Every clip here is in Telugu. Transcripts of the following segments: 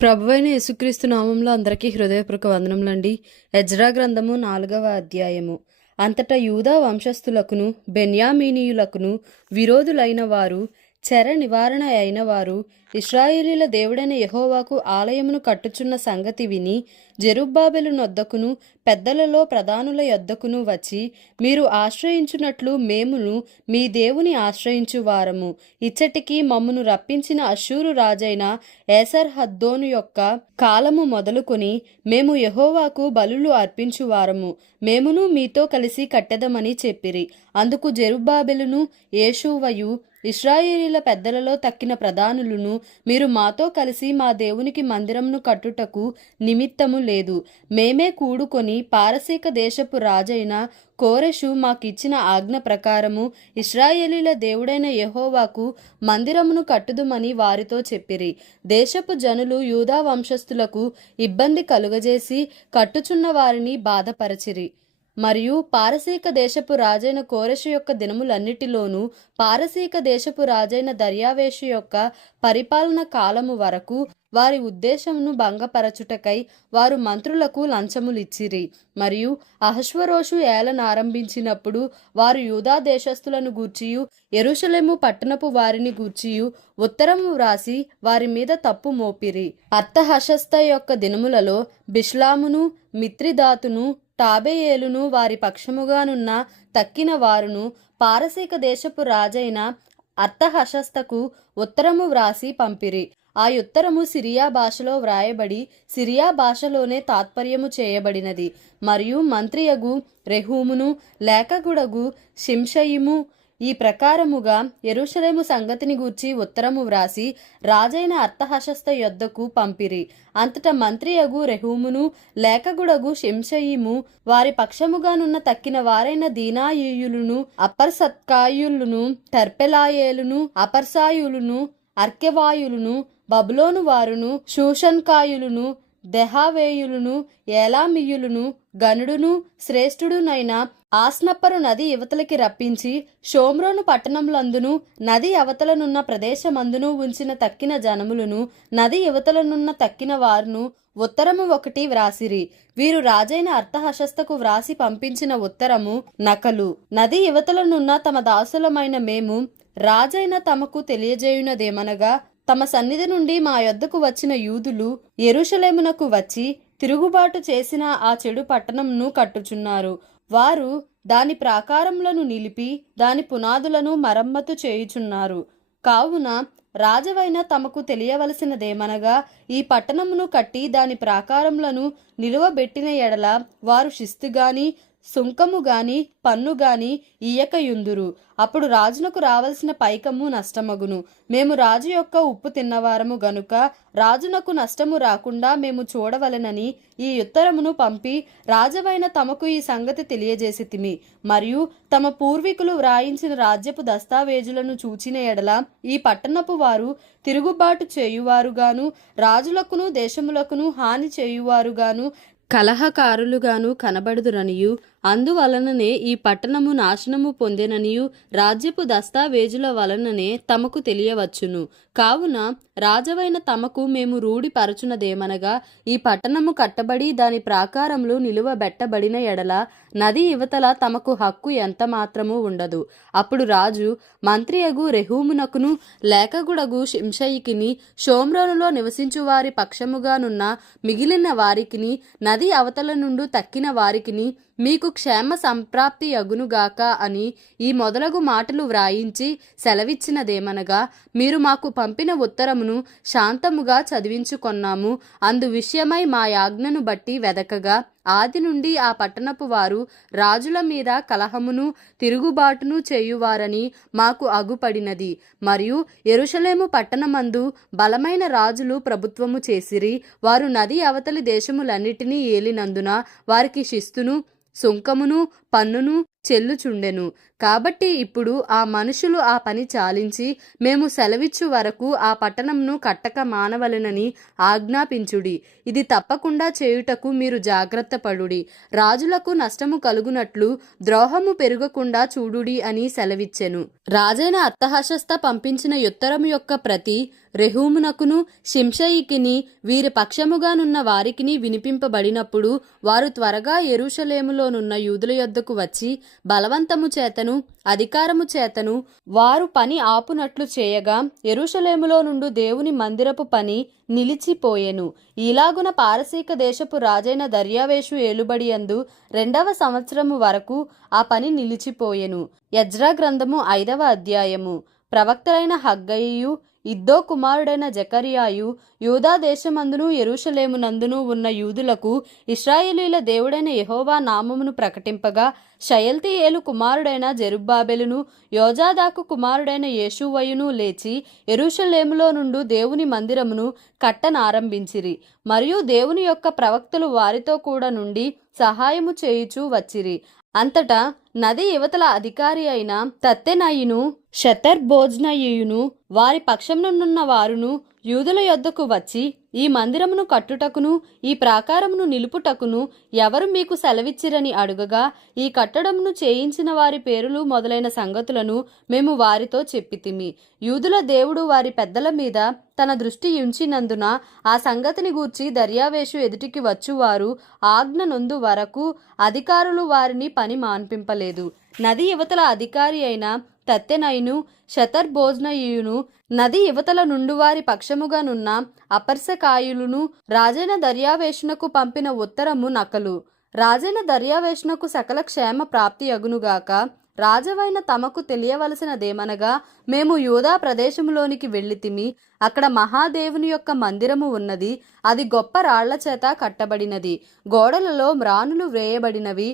ప్రభువైన యేసుక్రీస్తు నామంలో అందరికీ హృదయపూర్వక వందనములండి. ఎజ్రా గ్రంథము 4వ అధ్యాయము. అంతటా యూదా వంశస్థులకును బెన్యామీనీయులకును విరోధులైన వారు, చెర నివారణ అయిన వారు, ఇశ్రాయేలీల దేవుడైన యెహోవాకు ఆలయమును కట్టుచున్న సంగతి విని జెరుబ్బాబెలు నొద్దకును పెద్దలలో ప్రధానుల యొద్దకును వచ్చి, మీరు ఆశ్రయించున్నట్లు మేమును మీ దేవుని ఆశ్రయించు వారము. ఇచ్చటికి మమ్మును రప్పించిన అష్షూరు రాజైన ఏసర్హద్దోను యొక్క కాలము మొదలుకొని మేము యెహోవాకు బలులు అర్పించువారము. మేమును మీతో కలిసి కట్టెదమని చెప్పిరి. అందుకు జెరుబ్బాబెలును యేషూవయు ఇశ్రాయేలీల పెద్దలలో తక్కిన ప్రధానులను, మీరు మాతో కలిసి మా దేవునికి మందిరమును కట్టుటకు నిమిత్తము లేదు. మేమే కూడుకొని పారసీక దేశపు రాజైన కోరెషు మాకిచ్చిన ఆజ్ఞ ప్రకారము ఇశ్రాయేలీల దేవుడైన యెహోవాకు మందిరమును కట్టుదుమని వారితో చెప్పిరి. దేశపు జనులు యూదా వంశస్థులకు ఇబ్బంది కలుగజేసి కట్టుచున్న వారిని బాధపరచిరి. మరియు పారసీక దేశపు రాజైన కోరెషు యొక్క దినములన్నిటిలోనూ పారసీక దేశపు రాజైన దర్యావేషు యొక్క పరిపాలన కాలము వరకు వారి ఉద్దేశమును భంగపరచుటకై వారు మంత్రులకు లంచములిచ్చిరి. మరియు అహష్వరోషు ఏలనారంభించినప్పుడు వారు యూదా దేశస్థులను గూర్చియు యెరూషలేము పట్టణపు వారిని గూర్చియు ఉత్తరము వ్రాసి వారి మీద తప్పు మోపిరి. అర్తహషస్త యొక్క దినములలో బిష్లామును మిత్రిదాతును టాబెయేలును వారి పక్షముగానున్న తక్కిన వారును పారసీక దేశపు రాజైన అర్తహషస్తకు ఉత్తరము వ్రాసి పంపిరి. ఆ ఉత్తరము సిరియా భాషలో వ్రాయబడి సిరియా భాషలోనే తాత్పర్యము చేయబడినది. మరియు మంత్రియగు రెహూమును లేఖకుడగు షింషయిము ఈ ప్రకారముగా యెరూషలేము సంగతిని గూర్చి ఉత్తరము వ్రాసి రాజైన అర్తహషస్త యొద్దకు పంపిరి. అంతటా మంత్రియగు రెహూమును లేఖకుడగు షింషయిము వారి పక్షముగానున్న తక్కిన వారైన దీనాయీయులును అపర్సత్కాయులును టర్పెలాయేలును అపర్సాయులును అర్కెవాయులును బబులోను వారును షూషన్కాయులును దెహావేయులును ఏలామీయులును గనుడును శ్రేష్ఠుడునైన ఆస్నప్పరు నది యువతలకి రప్పించి షోమ్రోను పట్టణంలందును నది అవతలనున్న ప్రదేశమందును ఉంచిన తక్కిన జనములను నది యువతలనున్న తక్కిన వారును ఉత్తరము ఒకటి వ్రాసిరి. వీరు రాజైన అర్తహషస్తకు వ్రాసి పంపించిన ఉత్తరము నకలు. నది యువతలనున్న తమ దాసులమైన మేము రాజైన తమకు తెలియజేయునదేమనగా, తమ సన్నిధి నుండి మా యొద్దకు వచ్చిన యూదులు యెరూషలేమునకు వచ్చి తిరుగుబాటు చేసిన ఆ చెడు పట్టణంను కట్టుచున్నారు. వారు దాని ప్రాకారములను నిలిపి దాని పునాదులను మరమ్మతు చేయుచున్నారు. కావున రాజవైన తమకు తెలియవలసినదేమనగా, ఈ పట్టణమును కట్టి దాని ప్రాకారములను నిలువబెట్టిన ఎడల వారు శిస్తుగాని సుంకము గాని పన్ను గాని ఇయ్యకయుందురు. అప్పుడు రాజునకు రావలసిన పైకము నష్టమగును. మేము రాజు యొక్క ఉప్పు తిన్నవారము గనుక రాజునకు నష్టము రాకుండా మేము చూడవలెనని ఈ ఉత్తరమును పంపి రాజవైన తమకు ఈ సంగతి తెలియజేసితిమి. మరియు తమ పూర్వీకులు వ్రాయించిన రాజ్యపు దస్తావేజులను చూచిన ఎడల ఈ పట్టణపు వారు తిరుగుబాటు చేయువారుగాను రాజులకును దేశములకును హాని చేయువారుగాను కలహకారులుగాను కనబడుదురనియు, అందువలననే ఈ పట్టణము నాశనము పొందెననియు రాజ్యపు దస్తావేజుల వలననే తమకు తెలియవచ్చును. కావున రాజవైన తమకు మేము రూఢిపరచునదేమనగా, ఈ పట్టణము కట్టబడి దాని ప్రాకారములు నిలువబెట్టబడిన ఎడల నది యువతల తమకు హక్కు ఎంత మాత్రము ఉండదు. అప్పుడు రాజు మంత్రియగు రెహూమునకును లేఖకుడగు షింషయికిని షోమ్రోనులో నివసించు వారి పక్షముగానున్న మిగిలిన వారికిని నది అవతల నుండి తక్కిన వారికిని మీకు క్షేమ సంప్రాప్తి యగునుగాక అని ఈ మొదలగు మాటలు వ్రాయించి సెలవిచ్చినదేమనగా, మీరు మాకు పంపిన ఉత్తరమును శాంతముగా చదివించుకొన్నాము. అందు విషయమై మా యాజ్ఞను బట్టి వెదకగా ఆది నుండి ఆ పట్టణపు వారు రాజుల మీద కలహమును తిరుగుబాటును చేయువారని మాకు అగుపడినది. మరియు యెరూషలేము పట్టణమందు బలమైన రాజులు ప్రభుత్వము చేసిరి. వారు నది అవతలి దేశములన్నిటినీ ఏలినందున వారికి శిస్తును సుంకమును పన్నును చెల్లుచుండెను. కాబట్టి ఇప్పుడు ఆ మనుషులు ఆ పని చాలించి మేము సెలవిచ్చు వరకు ఆ పట్టణంను కట్టక మానవలెనని ఆజ్ఞాపించుడి. ఇది తప్పకుండా చేయుటకు మీరు జాగ్రత్త పడుడి. రాజులకు నష్టము కలుగునట్లు ద్రోహము పెరగకుండా చూడుడి అని సెలవిచ్చెను. రాజైన అర్తహషస్త పంపించిన ఉత్తరము యొక్క ప్రతి రెహూమునకును షింషయికిని వీరి పక్షముగానున్న వారికిని వినిపింపబడినప్పుడు వారు త్వరగా యెరూషలేములోనున్న యూదుల యొద్దకు వచ్చి బలవంతము చేతను అధికారము చేతను వారు పని ఆపునట్లు చేయగా యెరూషలేములో నుండి దేవుని మందిరపు పని నిలిచిపోయెను. ఈలాగున పారసీక దేశపు రాజైన దర్యావేషు ఏలుబడియందు 2వ సంవత్సరము వరకు ఆ పని నిలిచిపోయెను. ఎజ్రా గ్రంథము 5వ అధ్యాయము. ప్రవక్తలైన హగ్గయియు ఇద్దో కుమారుడైన జకర్యాయు యూదా దేశమందును యెరూషలేమునందును ఉన్న యూదులకు ఇశ్రాయేలీల దేవుడైన యెహోవా నామమును ప్రకటింపగా షయల్తీయేలు కుమారుడైన జెరుబ్బాబెలును యోజాదాకు కుమారుడైన యేషూవయును లేచి యెరూషలేములో నుండి దేవుని మందిరమును కట్టనారంభించిరి. మరియు దేవుని యొక్క ప్రవక్తలు వారితో కూడా నుండి సహాయము చేయుచూ వచ్చిరి. అంతటా నది యువతల అధికారి అయిన తత్తెనయును షెతర్బోజ్నయును వారి పక్షమునున్న వారును యూదుల యొద్దకు వచ్చి ఈ మందిరమును కట్టుటకును ఈ ప్రాకారమును నిలుపుటకును ఎవరు మీకు సెలవిచ్చిరని అడుగగా ఈ కట్టడమును చేయించిన వారి పేరులు మొదలైన సంగతులను మేము వారితో చెప్పితిమి. యూదుల దేవుడు వారి పెద్దల మీద తన దృష్టి ఉంచినందున ఆ సంగతిని గూర్చి దర్యావేషు ఎదుటికి వచ్చువారు ఆజ్ఞ నొందు వరకు అధికారులు వారిని పని మాన్పింపలేదు. నది యువతల అధికారి అయిన తత్తెనయును షెతర్బోజ్నయును నది యువతల నుండి వారి పక్షముగానున్న అపర్సకాయులును రాజైన దర్యావేషునకు పంపిన ఉత్తరము నకలు. రాజైన దర్యావేషునకు సకల క్షేమ ప్రాప్తి అగునుగాక. రాజవైన తమకు తెలియవలసినదేమనగా మేము యూదా ప్రదేశములోనికి వెళ్ళితిమి. అక్కడ మహాదేవుని యొక్క మందిరము ఉన్నది. అది గొప్ప రాళ్ల చేత కట్టబడినది. గోడలలో మ్రానులు వేయబడినవి.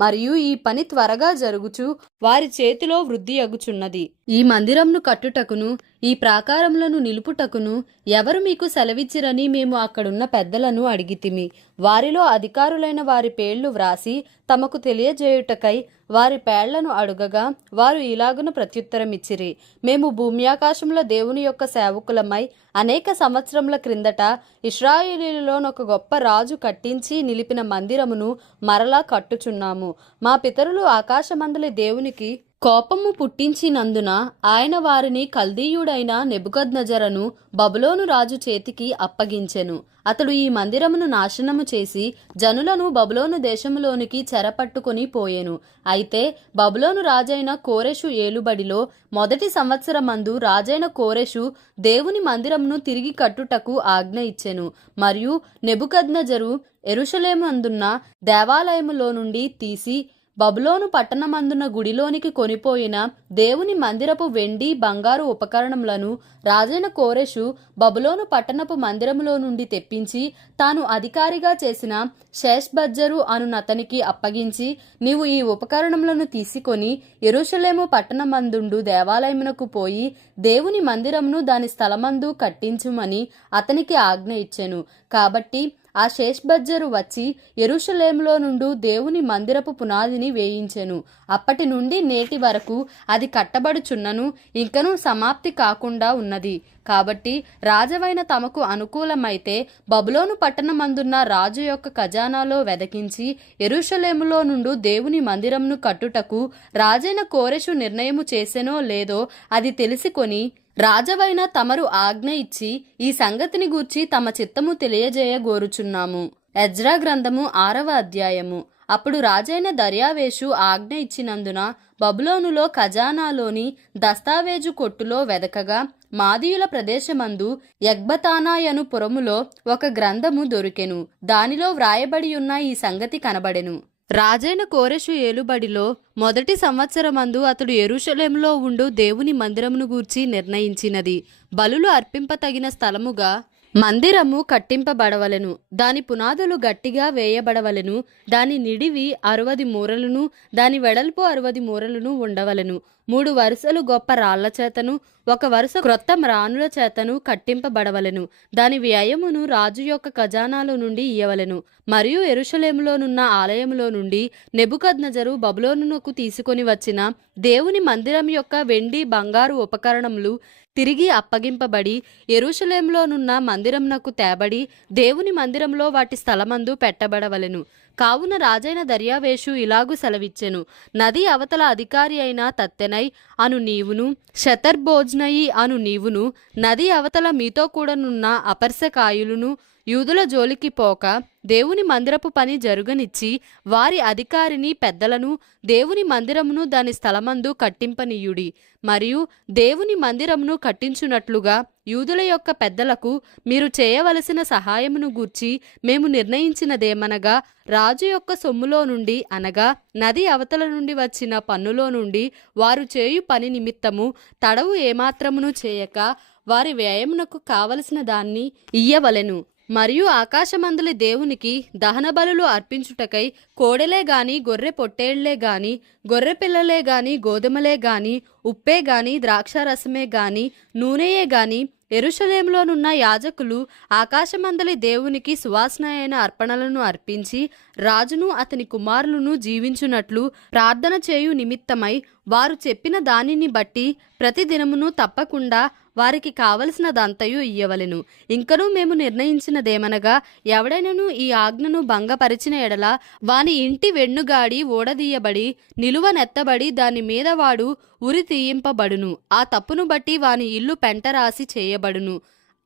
మరియు ఈ పని త్వరగా జరుగుచు వారి చేతిలో వృద్ధి అగుచున్నది. ఈ మందిరంను కట్టుటకును ఈ ప్రాకారములను నిలుపుటకును ఎవరు మీకు సెలవిచ్చిరని మేము అక్కడున్న పెద్దలను అడిగితిమి. వారిలో అధికారులైన వారి పేర్లు వ్రాసి తమకు తెలియజేయుటకై వారి పేర్లను అడుగగా వారు ఇలాగున ప్రత్యుత్తరమిచ్చిరి. మేము భూమ్యాకాశముల దేవుని యొక్క సేవకులమై అనేక సంవత్సరముల క్రిందట ఇశ్రాయేలీలోనొక గొప్ప రాజు కట్టించి నిలిపిన మందిరమును మరలా కట్టుచున్నాము. మా పితరులు ఆకాశమందలి దేవునికి కోపము పుట్టించినందున ఆయన వారిని కల్దీయుడైన నెబుకద్నెజరును బబులోను రాజు చేతికి అప్పగించెను. అతడు ఈ మందిరమును నాశనము చేసి జనులను బబులోను దేశములోనికి చెరపట్టుకొని పోయెను. అయితే బబులోను రాజైన కోరెషు ఏలుబడిలో మొదటి సంవత్సరమందు రాజైన కోరెషు దేవుని మందిరమును తిరిగి కట్టుటకు ఆజ్ఞ ఇచ్చెను. మరియు నెబుకద్నెజరు యెరూషలేము అందున్న దేవాలయములో నుండి తీసి బబులోను పట్టణమందున గుడిలోనికి కొనిపోయిన దేవుని మందిరపు వెండి బంగారు ఉపకరణములను రాజైన కోరెషు బబులోను పట్టణపు మందిరములో నుండి తెప్పించి తాను అధికారిగా చేసిన షేష్బజ్జరు అనునతనికి అప్పగించి, నీవు ఈ ఉపకరణములను తీసుకొని యెరూషలేము పట్టణమందుండు దేవాలయమునకు పోయి దేవుని మందిరమును దాని స్థలమందు కట్టించుమని అతనికి ఆజ్ఞ ఇచ్చెను. కాబట్టి ఆ షేష్బజ్జరు వచ్చి యెరూషలేములో నుండి దేవుని మందిరపు పునాదిని వేయించెను. అప్పటి నుండి నేటి వరకు అది కట్టబడుచున్నను ఇంకనూ సమాప్తి కాకుండా ఉన్నది. కాబట్టి రాజవైన తమకు అనుకూలమైతే బబులోను పట్టణమందున్న రాజు యొక్క ఖజానాలో వెదకించి యెరూషలేములో నుండి దేవుని మందిరమును కట్టుటకు రాజైన కోరెషు నిర్ణయము చేసెనో లేదో అది తెలిసికొని రాజవైన తమరు ఆజ్ఞ ఇచ్చి ఈ సంగతిని గూర్చి తమ చిత్తము తెలియజేయగోరుచున్నాము. ఎజ్రా గ్రంథము 6వ అధ్యాయము. అప్పుడు రాజైన దర్యావేషు ఆజ్ఞ ఇచ్చినందున బబులోనులో ఖజానాలోని దస్తావేజు కొట్టులో వెదకగా మాదీయుల ప్రదేశమందు ఎగ్బతానాయను పురములో ఒక గ్రంథము దొరికెను. దానిలో వ్రాయబడి ఉన్న ఈ సంగతి కనబడెను. రాజైన కోరెషు ఏలుబడిలో మొదటి సంవత్సరమందు అతడు యెరూషలేములో ఉండు దేవుని మందిరమును గూర్చి నిర్ణయించినది. బలులు అర్పింపతగిన స్థలముగా మందిరము కట్టింపబడవలెను. దాని పునాదులు గట్టిగా వేయబడవలెను. దాని నిడివి 60 మూరలును దాని వెడల్పు 60 మూరలును ఉండవలెను. 3 వరుసలు గొప్ప రాళ్ల చేతను 1 వరుస క్రొత్త మ్రానుల చేతను కట్టింపబడవలెను. దాని వ్యయమును రాజు యొక్క ఖజానాలో నుండి ఇయ్యవలెను. మరియు యెరూషలేములోనున్న ఆలయములో నుండి నెబుకద్నెజరు బబులోనునకు తీసుకొని వచ్చిన దేవుని మందిరం యొక్క వెండి బంగారు ఉపకరణములు తిరిగి అప్పగింపబడి యెరూషలేములోనున్న మందిరమునకు తేబడి దేవుని మందిరంలో వాటి స్థలమందు పెట్టబడవలెను. కావున రాజైన దర్యావేషు ఇలాగు సెలవిచ్చెను, నది అవతల అధికారి అయిన తత్తెనై అను నీవును శతర్భోజ్నయి అను నీవును నది అవతల మీతో కూడానున్న అపర్శకాయులును యూదుల జోలికి పోక దేవుని మందిరపు పని జరుగనిచ్చి వారి అధికారిని పెద్దలను దేవుని మందిరమును దాని స్థలమందు కట్టింపనీయుడి. మరియు దేవుని మందిరమును కట్టించున్నట్లుగా యూదుల యొక్క పెద్దలకు మీరు చేయవలసిన సహాయమును గూర్చి మేము నిర్ణయించినదేమనగా, రాజు యొక్క సొమ్ములో నుండి అనగా నది అవతల నుండి వచ్చిన పన్నులో నుండి వారు చేయు పని నిమిత్తము తడవు ఏమాత్రమును చేయక వారి వ్యయమునకు కావలసిన దాన్ని ఇయ్యవలెను. మరియు ఆకాశమందలి దేవునికి దహన బలులు అర్పించుటకై కోడెలే గాని గొర్రె పొట్టేళ్లే గాని గొర్రె పిల్లలే గాని గోధుమలే గాని ఉప్పే గాని ద్రాక్షారసమే గాని నూనెయే గాని యెరూషలేములోనున్న యాజకులు ఆకాశమందలి దేవునికి సువాసన అయిన అర్పణలను అర్పించి రాజును అతని కుమారులను జీవించున్నట్లు ప్రార్థన చేయు నిమిత్తమై వారు చెప్పిన దానిని బట్టి ప్రతిదినమును తప్పకుండా వారికి కావలసినదంతయు ఇయ్యవలెను. ఇంకనూ మేము నిర్ణయించినదేమనగా, ఎవడైనను ఈ ఆజ్ఞను భంగపరిచిన ఎడల వాని ఇంటి వెన్నుగాడి ఓడదీయబడి నిలువనెత్తబడి దాని మీద వాడు ఉరి తీయింపబడును. ఆ తప్పును బట్టి వాని ఇల్లు పెంటరాసి చేయబడును.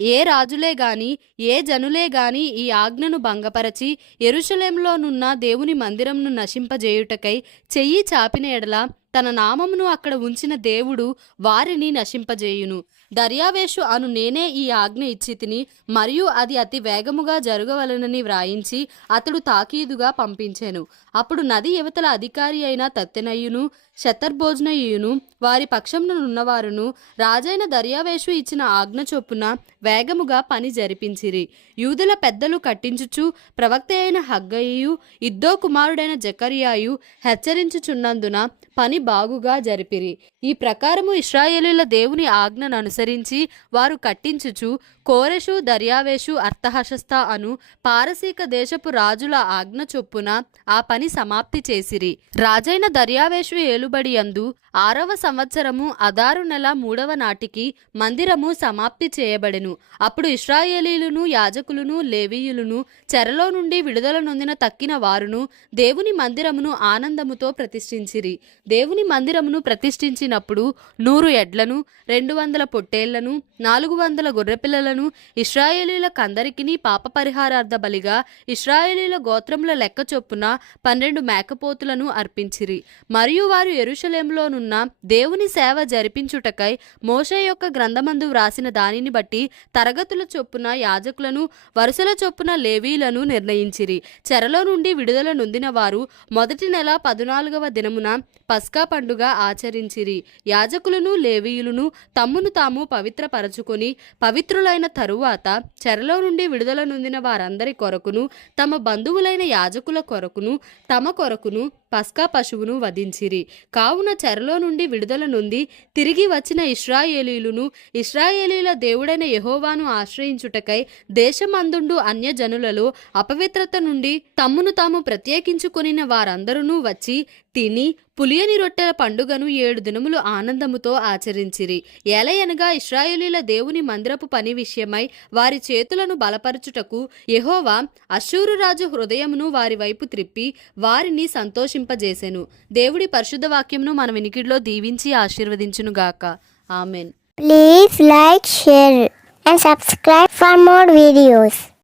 ఏ రాజులే గాని ఏ జనులే గాని ఈ ఆజ్ఞను భంగపరచి యెరూషలేములోనున్న దేవుని మందిరమును నశింపజేయుటకై చెయ్యి చాపిన ఎడల తన నామమును అక్కడ ఉంచిన దేవుడు వారిని నశింపజేయును. దర్యావేషు అను నేనే ఈ ఆజ్ఞ ఇచ్చితిని, మరియు అది అతి వేగముగా జరగవలనని వ్రాయించి అతడు తాకీదుగా పంపించెను. అప్పుడు నది యువతల అధికారి అయిన తత్తెనయ్యును శతర్భోజ్నయును వారి పక్షమునున్నవారును రాజైన దర్యావేషు ఇచ్చిన ఆజ్ఞ చొప్పున వేగముగా పని జరిపించిరి. యూదుల పెద్దలు కట్టించుచు ప్రవక్త అయిన హగ్గయియు ఇద్దో కుమారుడైన జకర్యాయు హెచ్చరించుచున్నందున పని బాగుగా జరిపిరి. ఈ ప్రకారము ఇశ్రాయేలీల దేవుని ఆజ్ఞను అనుసరించి వారు కట్టించుచు కోరెషు దర్యావేషు అర్తహషస్త అను పారసీక దేశపు రాజుల ఆజ్ఞ చొప్పున ఆ పని సమాప్తి చేసిరి. రాజైన దర్యావేషు ఏలుబడి యందు 6వ సంవత్సరము అదారు నెల 3వ నాటికి మందిరము సమాప్తి చేయబడెను. అప్పుడు ఇశ్రాయేలీలును యాజకులును లేవీయులును చెరలో నుండి విడుదల నొందిన తక్కిన వారును దేవుని మందిరమును ఆనందముతో ప్రతిష్ఠించిరి. దేవుని మందిరమును ప్రతిష్ఠించినప్పుడు 100 ఎడ్లను 200 పొట్టేళ్లను 400 గొర్రెపిల్లలను ఇశ్రాయేలీలకందరికిని పాప పరిహారార్థ బలిగా ఇశ్రాయేలీల గోత్రముల లెక్క చొప్పున 12 మేకపోతులను అర్పించిరి. మరియు వారు యెరూషలేములోనున్న దేవుని సేవ జరిపించుటకై మోషే యొక్క గ్రంథమందు వ్రాసిన దానిని బట్టి తరగతుల చొప్పున యాజకులను వరుసల చొప్పున లేవీలను నిర్ణయించిరి. చెరలో నుండి విడుదల నొందిన వారు మొదటి నెల 14వ దినమున పస్కా పండుగ ఆచరించిరి. యాజకులను లేవీయులను తమ్మును తాము పవిత్రపరచుకొని పవిత్రులైన తరువాత చెరలో నుండి విడుదల నొందిన వారందరి కొరకును తమ బంధువులైన యాజకుల కొరకును తమ కొరకును పస్కా పశువును వధించిరి. కావున చెరలో నుండి విడుదల నొంది తిరిగి వచ్చిన ఇశ్రాయేలీలును ఇశ్రాయేలీల దేవుడైన యెహోవాను ఆశ్రయించుటకై దేశమందుండు అన్యజనులలో అపవిత్రత నుండి తమ్మును తాము ప్రత్యేకించుకొనిన వారందరూ వచ్చి తిని పులియని రొట్టెల పండుగను 7 దినములు ఆనందముతో ఆచరించిరి. ఏలయనగా ఇశ్రాయేలీల దేవుని మందిరపు పని విషయమై వారి చేతులను బలపరచుటకు యెహోవా అష్షూరు రాజు హృదయమును వారి వైపు త్రిప్పి వారిని సంతోషింపజేసెను. దేవుడి పరిశుద్ధ వాక్యమును మన వినికిడిలో దీవించి ఆశీర్వదించునుగాక. Amen. Please like, share and subscribe for more videos.